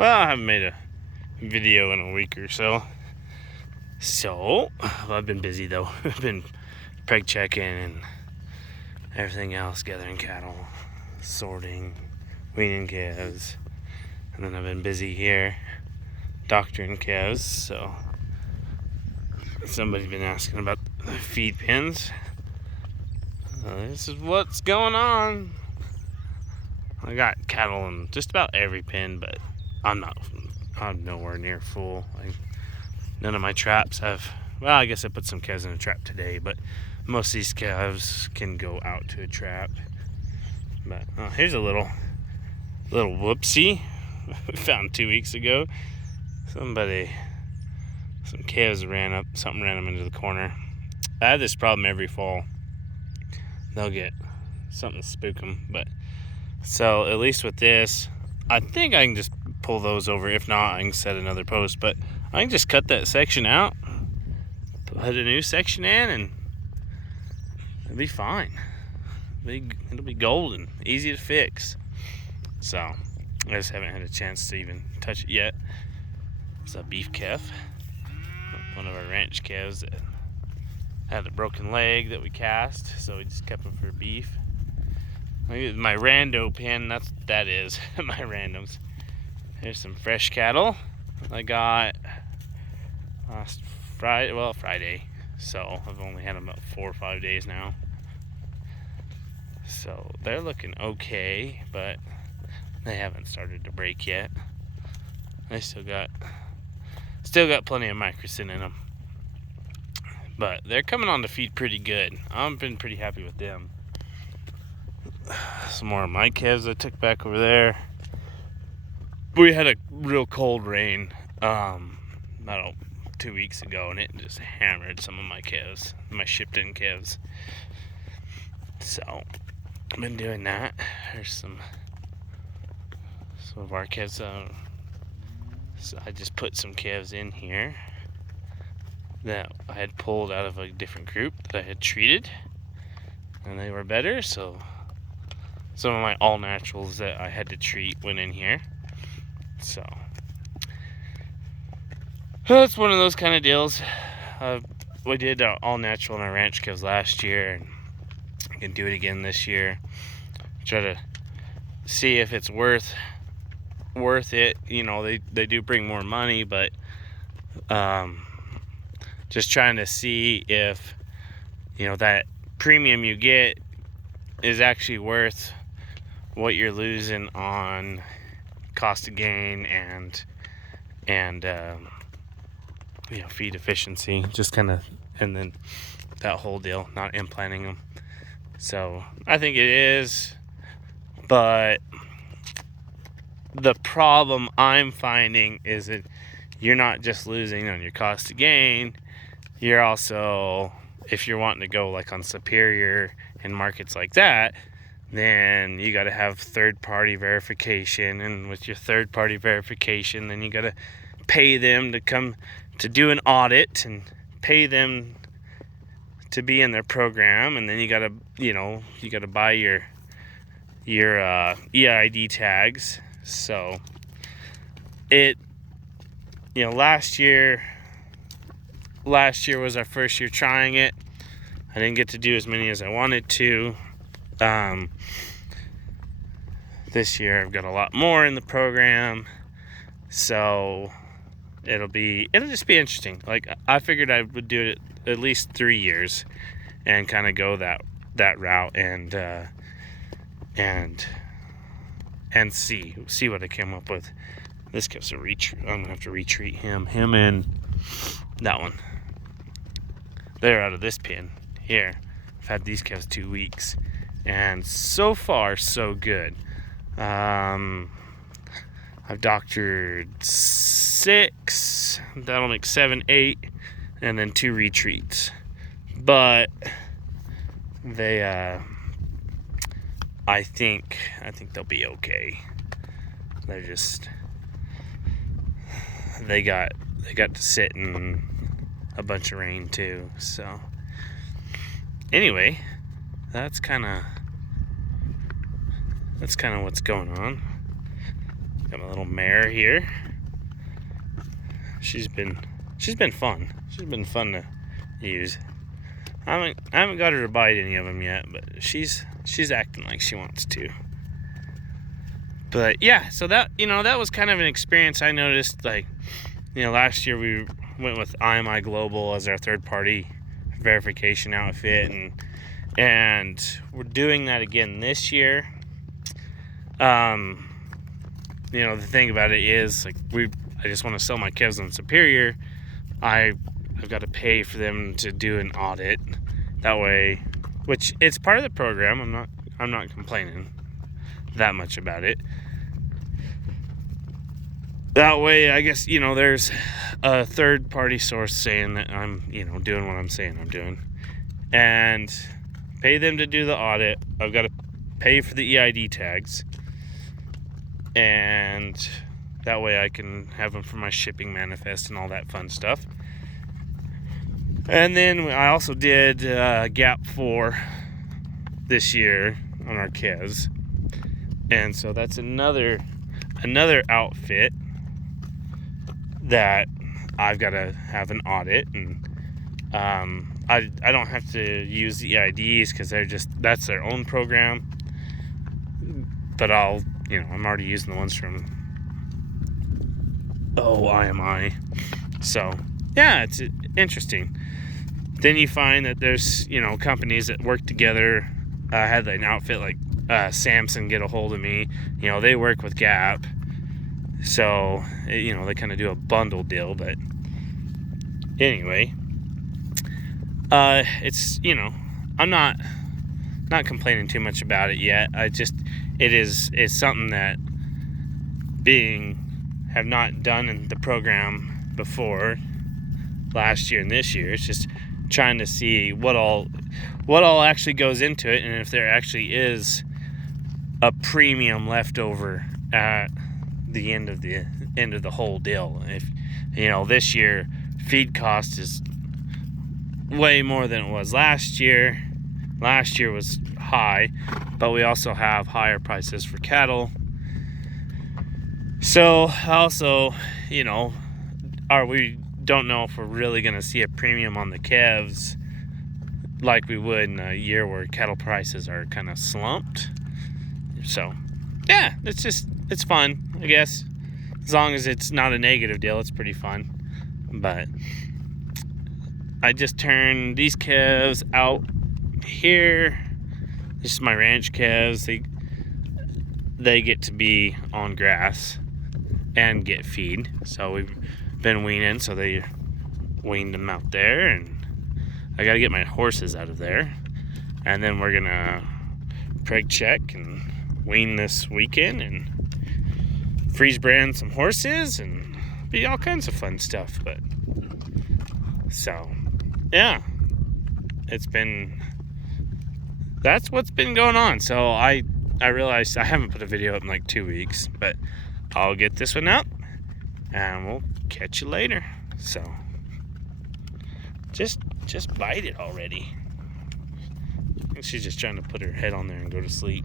Well, I haven't made a video in a week or so. So, I've been busy though. I've been preg checking and everything else, gathering cattle, sorting, weaning calves. And then I've been busy here doctoring calves. So, somebody's been asking about the feed pins. This is what's going on. I got cattle in just about every pen, but I'm nowhere near full. None of my traps have, well, I guess I put some calves in a trap today, but most of these calves can go out to a trap. But here's a little whoopsie we found 2 weeks ago. Some calves something ran them into the corner. I have this problem every fall. They'll get something spook them, but so at least with this, I think I can just pull those over. If not, I can set another post, but I can just cut that section out, put a new section in, and it'll be fine. It'll be golden, easy to fix. So I just haven't had a chance to even touch it yet. It's a beef calf, one of our ranch calves that had a broken leg that we cast, so we just kept him for beef. My rando pen, that is my randoms. Here's some fresh cattle I got last Friday. So I've only had them about 4 or 5 days now. So they're looking okay, but they haven't started to break yet. They still got plenty of microcin in them. But they're coming on to feed pretty good. I've been pretty happy with them. Some more of my calves I took back over there. We had a real cold rain about 2 weeks ago, and it just hammered some of my calves, my shipped in calves. So I've been doing that. There's some of our calves. So I just put some calves in here that I had pulled out of a different group that I had treated, and they were better. So some of my all naturals that I had to treat went in here. So it's one of those kind of deals. We did all natural in our ranch calves last year, and I can do it again this year. Try to see if it's worth it. You know, they do bring more money, but just trying to see if, you know, that premium you get is actually worth what you're losing on cost of gain and you know, feed efficiency, just kind of, and then that whole deal, not implanting them. So I think it is, but the problem I'm finding is that you're not just losing on your cost of gain, you're also, if you're wanting to go like on Superior and markets like that, then you got to have third-party verification, and with your third-party verification, then you got to pay them to come to do an audit and pay them to be in their program, and then you got to buy your EID tags. So last year was our first year trying it. I didn't get to do as many as I wanted to. This year I've got a lot more in the program, so it'll just be interesting. Like, I figured I would do it at least 3 years and kind of go that route and see what I came up with. This gets a retreat. I'm gonna have to retreat him and that one. They're out of this pen here. I've had these calves 2 weeks, and so far so good. I've doctored 6. That'll make 7, 8, and then 2 retreats. But they, I think they'll be okay. They got to sit in a bunch of rain too. So anyway, that's kind of what's going on. Got my little mare here. She's been fun. She's been fun to use. I haven't got her to bite any of them yet, but she's acting like she wants to. But yeah, so that was kind of an experience I noticed. Like, last year we went with IMI Global as our third-party verification outfit, and we're doing that again this year. The thing about it is, like, I just want to sell my calves on Superior. I've got to pay for them to do an audit. That way, which it's part of the program. I'm not complaining that much about it. That way, I guess, there's a third-party source saying that I'm, doing what I'm saying I'm doing. And pay them to do the audit. I've got to pay for the EID tags. And that way I can have them for my shipping manifest and all that fun stuff. And then I also did Gap 4 this year on our calves. And so that's another outfit that I've got to have an audit, and I don't have to use the EIDs because that's their own program. But I'm already using the ones from IMI. So yeah, it's interesting. Then you find that there's companies that work together. I had an outfit like Samson get a hold of me. They work with Gap. So, they kind of do a bundle deal, but anyway, it's, I'm not complaining too much about it yet. It's something that have not done in the program before last year and this year. It's just trying to see what all actually goes into it, and if there actually is a premium left over at the end of the whole deal. If this year feed cost is way more than it was last year. Last year was high, but we also have higher prices for cattle. So also, we don't know if we're really going to see a premium on the calves like we would in a year where cattle prices are kind of slumped. So yeah, it's fun, I guess. As long as it's not a negative deal, it's pretty fun. But I just turned these calves out here. This is my ranch calves. They get to be on grass and get feed. So we've been weaning, so they weaned them out there, and I got to get my horses out of there. And then we're gonna preg check and wean this weekend and freeze brand some horses and be all kinds of fun stuff. But so yeah, that's what's been going on. So I realized I haven't put a video up in like 2 weeks, but I'll get this one up and we'll catch you later. So just bite it already. I think she's just trying to put her head on there and go to sleep.